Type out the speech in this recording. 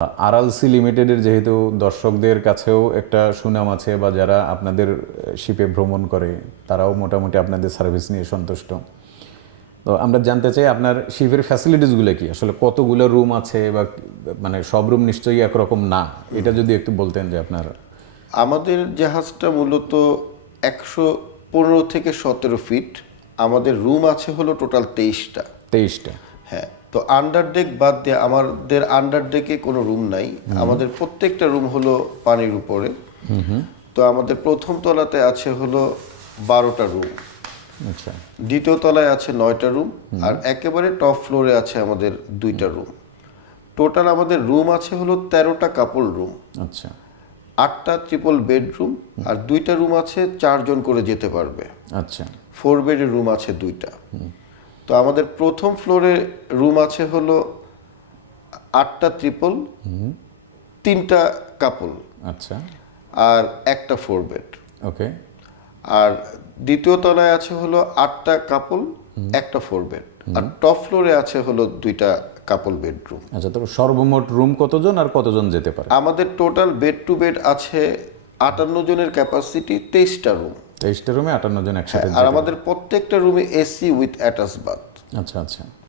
RLC লিমিটেডের যেহেতু দর্শকদের কাছেও একটা সুনাম আছে বা যারা আপনাদের শিপে ভ্রমণ করে তারাও মোটামুটি আপনাদের সার্ভিস নিয়ে সন্তুষ্ট। তো আমরা জানতে চাই আপনার শিপের ফ্যাসিলিটিসগুলো কি? আসলে কতগুলো রুম আছে বা মানে সব রুম নিশ্চয়ই একরকম না? এটা যদি একটু বলতেন যে আপনার। আমাদের জাহাজটা মূলত একশো পনেরো থেকে সতেরো ফিট। আমাদের রুম আছে হলো টোটাল তেইশটা। তেইশটা। হ্যাঁ। তো আন্ডার ডেক বাদ দিয়ে আমাদের আন্ডার ডেকে কোনো রুম নাই। আমাদের প্রত্যেকটা রুম হলো পানির উপরে। তো আমাদের প্রথম তলাতে আছে হলো বারোটা রুম আচ্ছা। দ্বিতীয় তলায় আছে নয়টা রুম আর একেবারে টপ ফ্লোরে আছে আমাদের দুইটা রুম টোটাল আমাদের রুম আছে হলো তেরোটা কাপল রুম আচ্ছা। আটটা ট্রিপল বেডরুম আর দুইটা রুম আছে চারজন করে যেতে পারবে। আচ্ছা। ফোর বেডের রুম আছে দুইটা। তো আমাদের প্রথম ফ্লোরে রুম আছে হলো আটটা ট্রিপল তিনটা কাপল আচ্ছা। আর একটা ফোর বেড ওকে। আর দ্বিতীয় তলায় আছে হলো আটটা কাপল একটা ফোর বেড আর টপ ফ্লোরে আছে হলো দুইটা কাপল বেডরুম আচ্ছা তো সর্বমোট রুম কতজন আর কতজন যেতে পারে? আমাদের টোটাল বেড টু বেড আছে আটান্ন জনের ক্যাপাসিটি তেইশটা রুম তেইশটা রুমে আটান্ন জন একসাথে আর আমাদের প্রত্যেকটা রুমে এসি উইথ অ্যাটাচ বাথ আচ্ছা আচ্ছা।